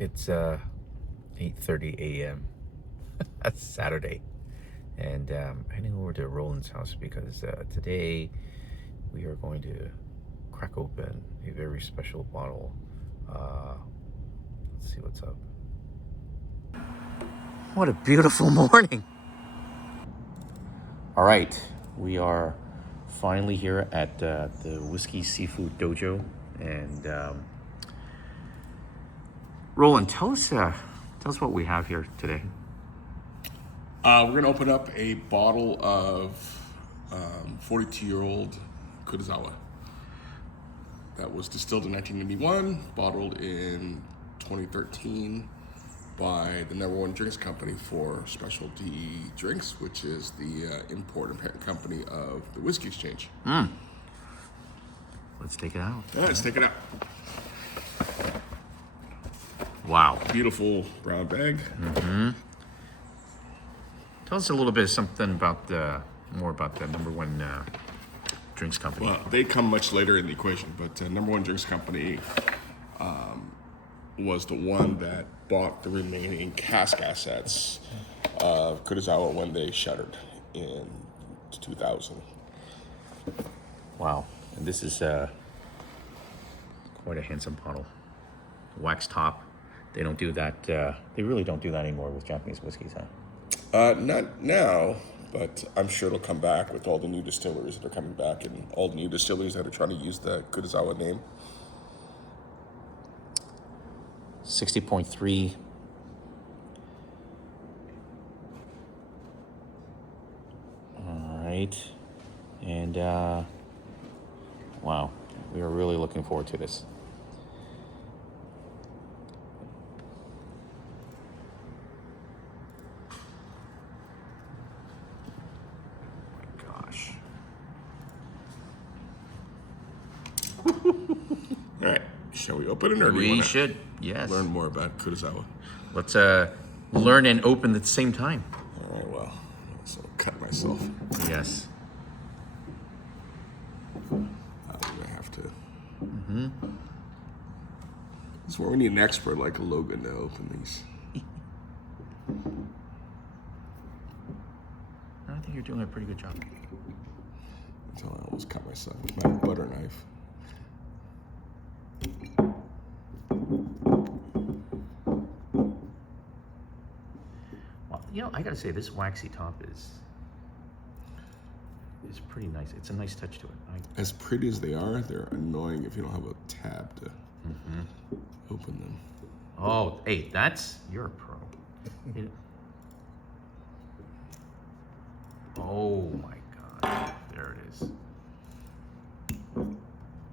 It's 8:30 a.m. That's Saturday, and heading over to Roland's house because today we are going to crack open a very special bottle. Let's see what's up. What a beautiful morning! All right, we are finally here at the Whiskey Seafood Dojo, and Roland, tell us what we have here today. We're going to open up a bottle of 42-year-old Karuizawa that was distilled in 1991, bottled in 2013 by the #1 drinks company for specialty drinks, which is the import and parent company of the Whiskey Exchange. Let's take it out. Yeah, let's take it out. Wow. Beautiful brown bag. Tell us a little bit something about more about the #1 drinks company. Well, they come much later in the equation, but #1 drinks company was the one that bought the remaining cask assets of Karuizawa when they shuttered in 2000. Wow. And this is quite a handsome bottle. Wax top. They don't do that. They really don't do that anymore with Japanese whiskeys, huh? Not now, but I'm sure it'll come back with all the new distilleries that are coming back and all the new distilleries that are trying to use the Karuizawa name. 60.3. All right. And wow, we are really looking forward to this. Gosh. All right, shall we open it or do you We wanna should, yes. learn more about Karuizawa? Let's learn and open at the same time. All right, well, so I'll cut myself. Yes. I'm gonna have to. This is where we need an expert like a Logan to open these. I think you're doing a pretty good job. Until I almost cut myself with my butter knife. Well, I gotta say this waxy top is pretty nice. It's a nice touch to it. As pretty as they are, they're annoying if you don't have a tab to open them. Oh, hey, you're a pro. Oh my God, there it is.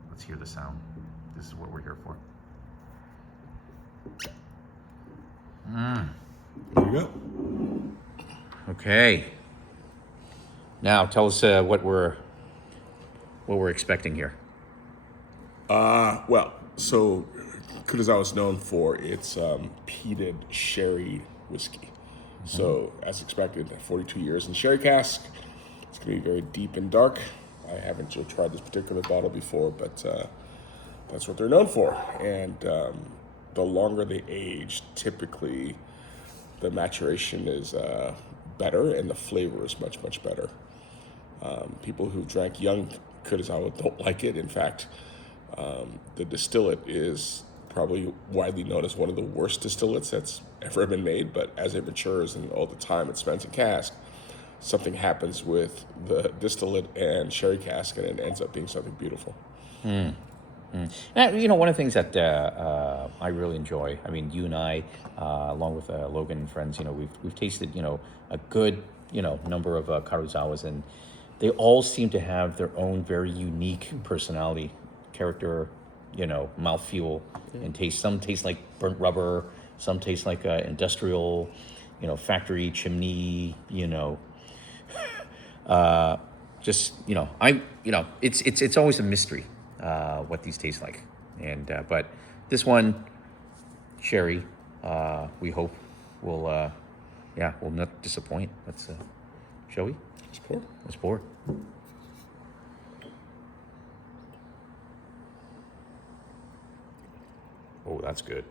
Let's hear the sound. This is what we're here for. There you go. Okay. Now tell us what we're expecting here. Well, so Karuizawa is known for its peated sherry whiskey. So, as expected, 42 years in sherry cask. It's going to be very deep and dark. I haven't tried this particular bottle before, but that's what they're known for. And the longer they age, typically the maturation is better and the flavor is much, much better. People who drank young Karuizawa don't like it. In fact, the distillate is probably widely known as one of the worst distillates that's ever been made, but as it matures and all the time it spends in cask, something happens with the distillate and sherry cask and it ends up being something beautiful. Now, one of the things that I really enjoy, I mean, you and I, along with Logan and friends, we've tasted, a good, number of Karuizawas, and they all seem to have their own very unique personality, character, mouthfeel, and taste. Some taste like burnt rubber, some taste like industrial, factory chimney, just, it's always a mystery what these taste like. And but this one, sherry, we hope will not disappoint. Let's shall we? Let's pour. Let's pour. Oh, that's good.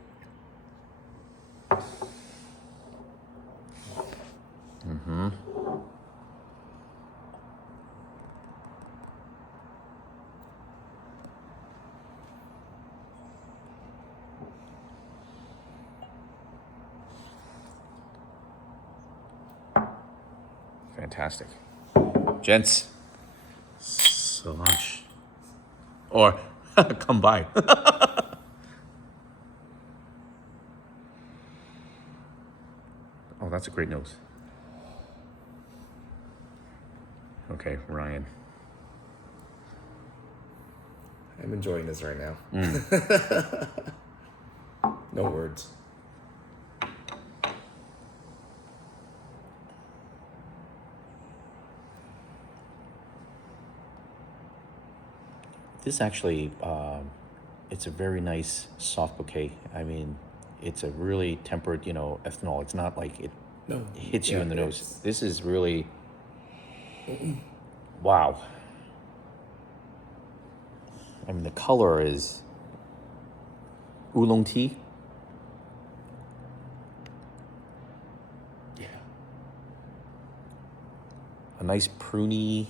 Fantastic. Gents, so lunch. Or come by. Oh, that's a great nose. Okay, Ryan. I'm enjoying this right now. No words. This actually, it's a very nice soft bouquet. I mean, it's a really tempered, ethanol. It's not like it No. hits you Yeah, in the nose. it's- This is really, wow. I mean, the color is oolong tea. Yeah. A nice pruny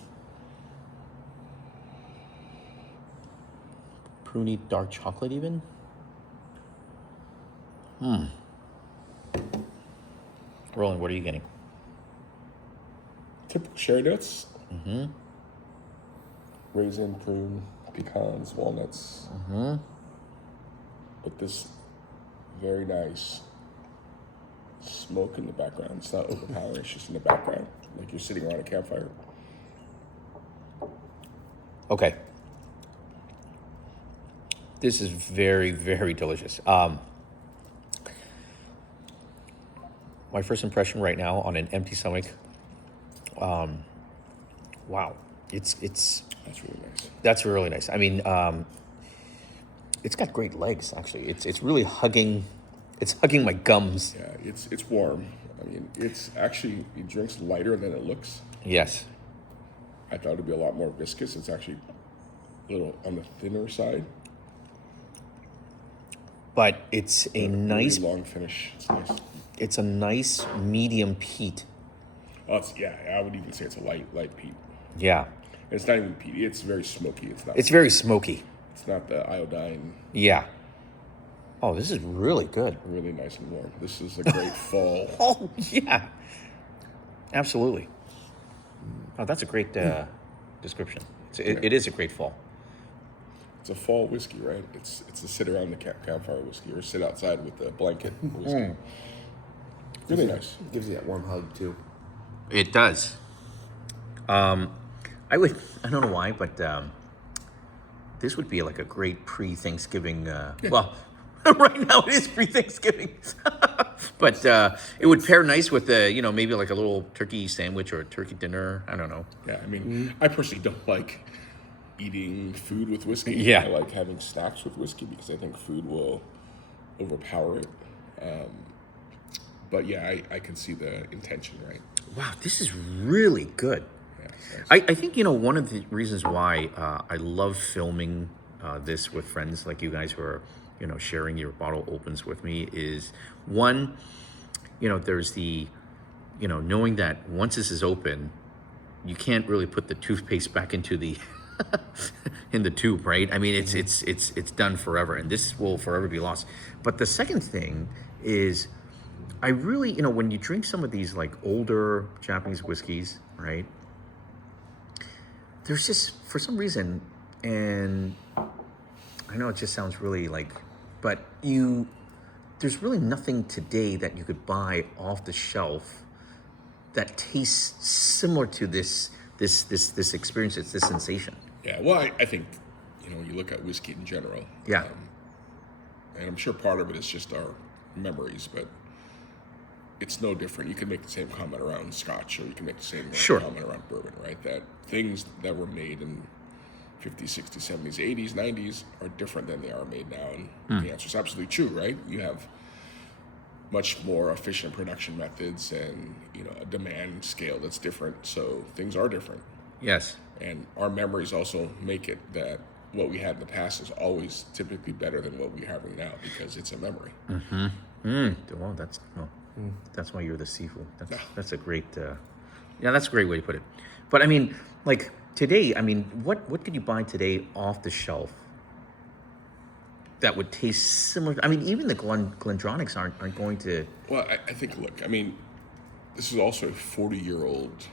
dark chocolate even. Roland, what are you getting? Typical sherry notes. Raisin, prune, pecans, walnuts. But this very nice smoke in the background. It's not overpowering, it's just in the background. Like you're sitting around a campfire. Okay. This is very, very delicious. My first impression right now on an empty stomach. Wow, it's That's really nice. that's really nice. I mean, it's got great legs. Actually, it's really hugging. It's hugging my gums. Yeah, it's warm. I mean, it's actually, it drinks lighter than it looks. Yes. I thought it'd be a lot more viscous. It's actually a little on the thinner side. But it's a nice. Really long finish. It's nice. It's a nice medium peat. Oh, yeah, I would even say it's a light peat. Yeah. It's not even peat. It's very smoky. It's not. It's very smoky. It's not the iodine. Yeah. Oh, this is really good. Really nice and warm. This is a great fall. Oh, yeah. Absolutely. Oh, that's a great description. It is a great fall. It's a fall whiskey, right? It's a sit around the campfire whiskey or sit outside with the blanket whiskey. Really nice. Gives you that warm hug too. It does. I don't know why, but this would be like a great pre-Thanksgiving, well, right now it is pre-Thanksgiving. But it would pair nice with, maybe like a little turkey sandwich or a turkey dinner. I don't know. Yeah, I mean, I personally don't like eating food with whiskey. Yeah. I like having snacks with whiskey because I think food will overpower it. But yeah, I can see the intention, right? Wow, this is really good. Yeah, it's nice. I think, one of the reasons why I love filming this with friends like you guys who are, sharing your bottle opens with me is one, there's the, knowing that once this is open, you can't really put the toothpaste back into the in the tube, right? I mean, it's done forever, and this will forever be lost. But the second thing is, I really, when you drink some of these like older Japanese whiskeys, right? There's just, for some reason, and I know it just sounds really like, but there's really nothing today that you could buy off the shelf that tastes similar to this experience, it's this sensation. Yeah, well, I think, when you look at whiskey in general. Yeah. And I'm sure part of it is just our memories, but it's no different. You can make the same comment around Scotch, or you can make the same Sure. comment around bourbon, right? That things that were made in 50s, 60s, 70s, 80s, 90s are different than they are made now. And the answer is absolutely true, right? You have much more efficient production methods and, a demand scale that's different. So things are different. Yes. And our memories also make it that what we had in the past is always typically better than what we're having now because it's a memory. Well, that's why you're the seafood. That's a great, yeah, that's a great way to put it. But I mean, like today, I mean, what could you buy today off the shelf that would taste similar? I mean, even the Glendronics aren't going to. Well, I think, look, I mean, this is also a 40-year-old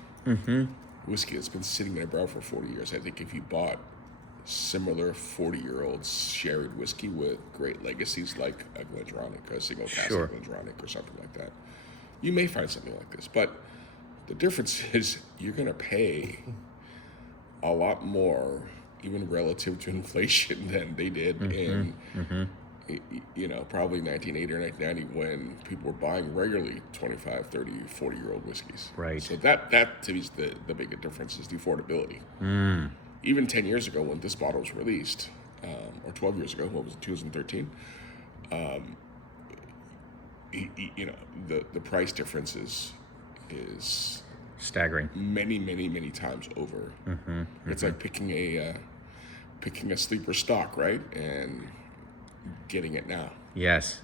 whiskey that's been sitting in a barrel for 40 years. I think if you bought similar 40-year-old sherried whiskey with great legacies like a Glendronach, a single cask Sure. Glendronach or something like that, you may find something like this. But the difference is you're going to pay a lot more, even relative to inflation, than they did in, probably 1980 or 1990 when people were buying regularly 25, 30, 40-year-old whiskeys. Right. So that to me is the big difference is the affordability. Even 10 years ago when this bottle was released, or 12 years ago, what was it, 2013? The price difference is Staggering. many times over. It's like picking a sleeper stock, right, and getting it now. Yes.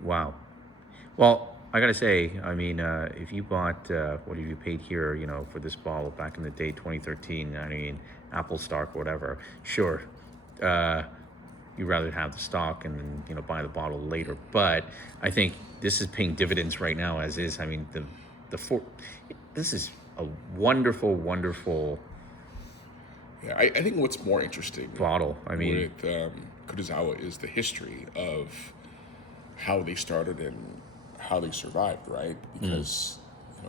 Wow. Well, I gotta say, I mean, if you bought what have you paid here, for this bottle back in the day, 2013, I mean, Apple stock or whatever, sure, you'd rather have the stock and then buy the bottle later. But I think this is paying dividends right now, as is. I mean, this is a wonderful Yeah, I think what's more interesting bottle. I mean, with Karuizawa is the history of how they started and how they survived, right? Because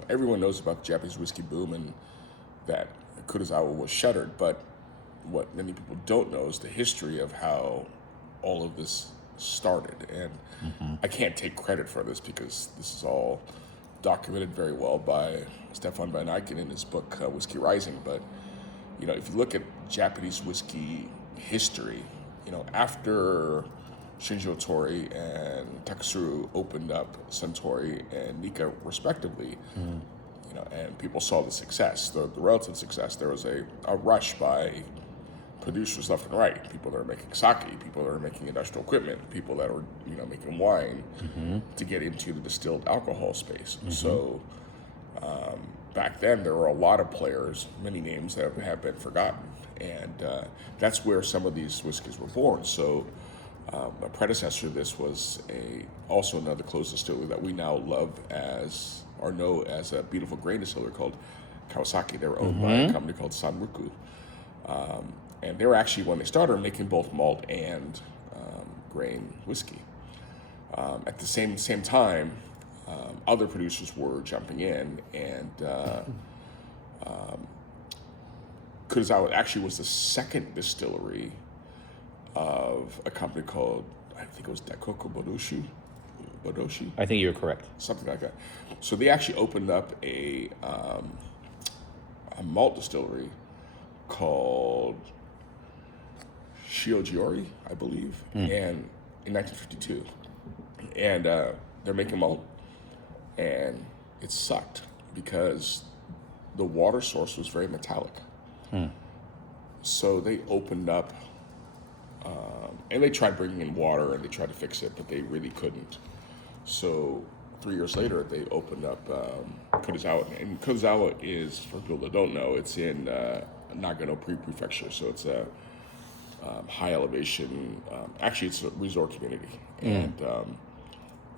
everyone knows about the Japanese whiskey boom and that Karuizawa was shuttered, but what many people don't know is the history of how all of this started. And I can't take credit for this because this is all documented very well by Stefan van Eycken in his book Whiskey Rising. But if you look at Japanese whiskey history, after Shinjo Tori and Takusuru opened up Suntory and Nika respectively, and people saw the success, the relative success. There was a rush by producers left and right, people that are making sake, people that are making industrial equipment, people that are making wine to get into the distilled alcohol space. So back then there were a lot of players, many names that have been forgotten, and that's where some of these whiskeys were born. So a predecessor to this was also another closed distillery that we now love or know as a beautiful grain distillery called Kawasaki. They were owned by a company called Sanmuku. And they were actually, when they started, making both malt and grain whiskey. At the same time, other producers were jumping in, and Karuizawa actually was the second distillery of a company called, I think it was Daikoku Bodoshi, I think you're correct. something like that. So they actually opened up a malt distillery called Shiojiori, I believe, and in 1952, and they're making malt, and it sucked because the water source was very metallic. So they opened up, and they tried bringing in water and they tried to fix it, but they really couldn't. So 3 years later, they opened up Karuizawa, and Karuizawa is, for people that don't know, it's in Nagano Prefecture, so it's a high elevation. Actually, it's a resort community, and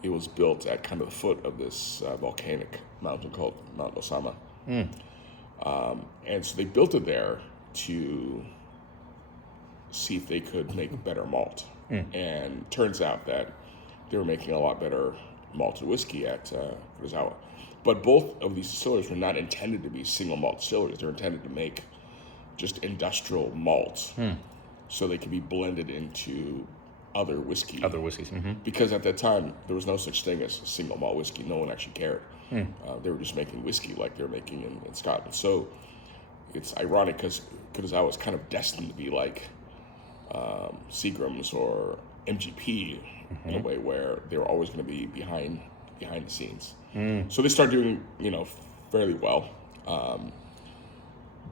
it was built at kind of the foot of this volcanic mountain called Mount Osama. And so they built it there to see if they could make better malt. And turns out that they were making a lot better malted whiskey at Karuizawa. But both of these distilleries were not intended to be single malt distilleries. They were intended to make just industrial malts, so they could be blended into other whiskey. Other whiskeys. Because at that time, there was no such thing as single malt whiskey. No one actually cared. They were just making whiskey like they were making in Scotland. So it's ironic because Karuizawa was kind of destined to be like Seagram's or MGP in a way where they were always going to be behind the scenes. So they started doing, fairly well.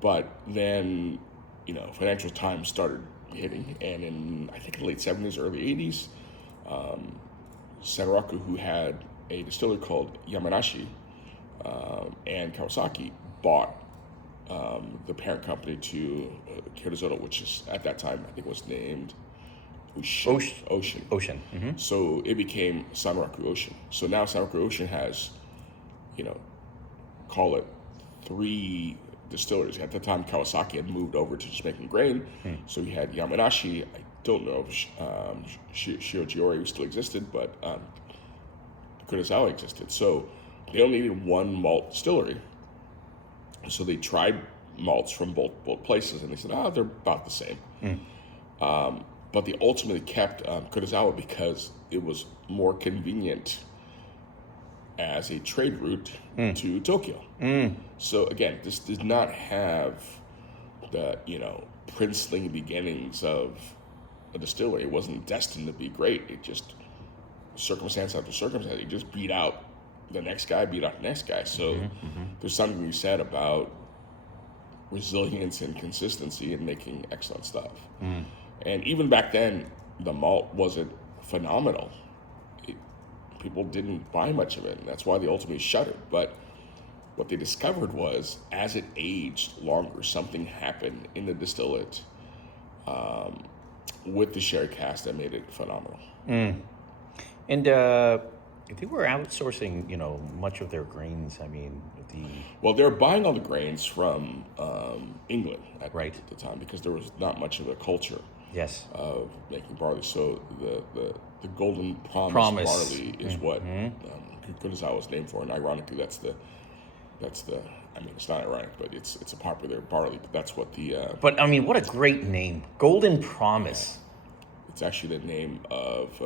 But then, financial times started hitting, and in, I think, the late 70s, early 80s, Sanraku, who had a distillery called Yamanashi, and Kawasaki bought the parent company to Karuizawa, which is at that time I think was named Ocean. Ocean. So it became Sanraku Ocean. So now Sanraku Ocean has, call it 3 distilleries. At the time, Kawasaki had moved over to just making grain. So we had Yamanashi. I don't know if Shiojiori still existed, but Karuizawa existed. So they only needed 1 malt distillery. So they tried malts from both places, and they said, they're about the same. But they ultimately kept Karuizawa because it was more convenient as a trade route to Tokyo. So again, this did not have the princeling beginnings of a distillery. It wasn't destined to be great. It just circumstance after circumstance. It just beat out the next guy. So there's something to be said about resilience and consistency in making excellent stuff. And even back then, the malt wasn't phenomenal. People didn't buy much of it, and that's why they ultimately shut it. But what they discovered was, as it aged longer, something happened in the distillate with the sherry cask that made it phenomenal. And they were outsourcing, much of their grains. I mean, Well, they were buying all the grains from England at the time, because there was not much of a culture of making barley. So the Golden Promise barley is what Karuizawa was named for, and ironically, that's the. I mean, it's not ironic, but it's a popular barley. But that's what the. But I mean, what a great name, Golden Promise. It's actually the name of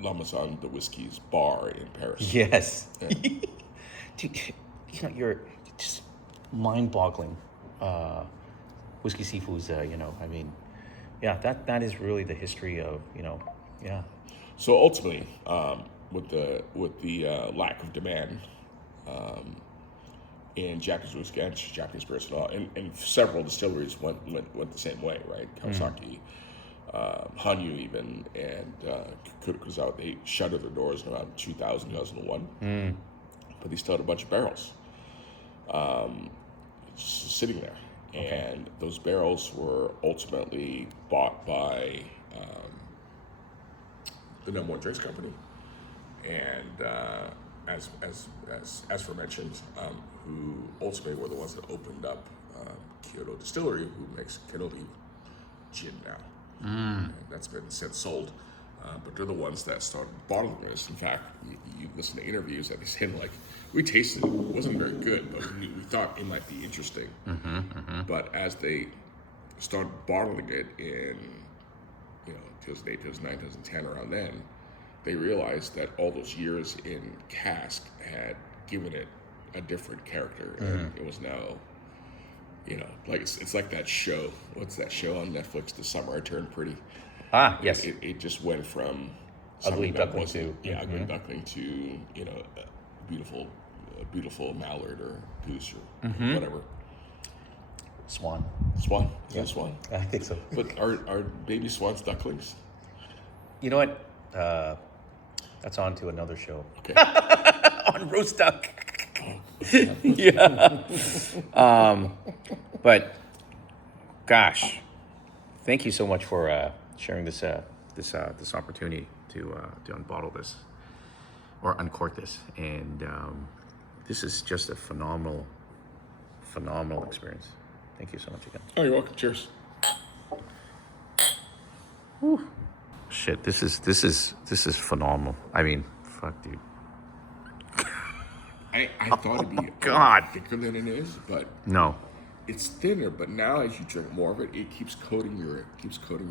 L'Amazon, the whiskey's bar in Paris. Yes. Yeah. Dude, you're just mind-boggling. Whiskey Sifu's, I mean, that is really the history of, So ultimately, with the lack of demand in Japanese whiskey and Japanese spirits and all, and several distilleries went the same way, right? Kawasaki, Hanyu even, and Karuizawa, they shuttered their doors in around 2000, 2001. But they still had a bunch of barrels sitting there. Okay. And those barrels were ultimately bought by the number 1 drinks company, and as aforementioned, who ultimately were the ones that opened up Kyoto Distillery, who makes Kenobi gin now. And that's been since sold. But they're the ones that started bottling this. In fact, you listen to interviews that they say, like, we tasted it. It wasn't very good, but we thought it might be interesting. But as they started bottling it in, 2008, 2009, 2010, around then, they realized that all those years in cask had given it a different character. And it was now, like it's like that show. What's that show on Netflix, The Summer I Turned Pretty? Yes. It just went from Ugly Duckling to Ugly Duckling to a beautiful mallard or goose or whatever. Swan. Swan? Is it a swan? I think so. But are baby swans ducklings? You know what? That's on to another show. Okay. On roast duck. Yeah. But gosh, thank you so much for sharing this opportunity to unbottle this or uncork this, and this is just a phenomenal experience. Thank you so much again. Oh, you're welcome. Cheers. Whew. Shit, this is phenomenal. I mean, fuck, dude. I thought it'd be thicker than it is, but no. It's thinner, but now as you drink more of it, it keeps coating your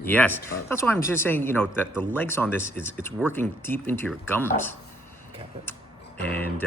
Yes, tongue. that's why I'm just saying, that the legs on this it's working deep into your gums. Cap it. And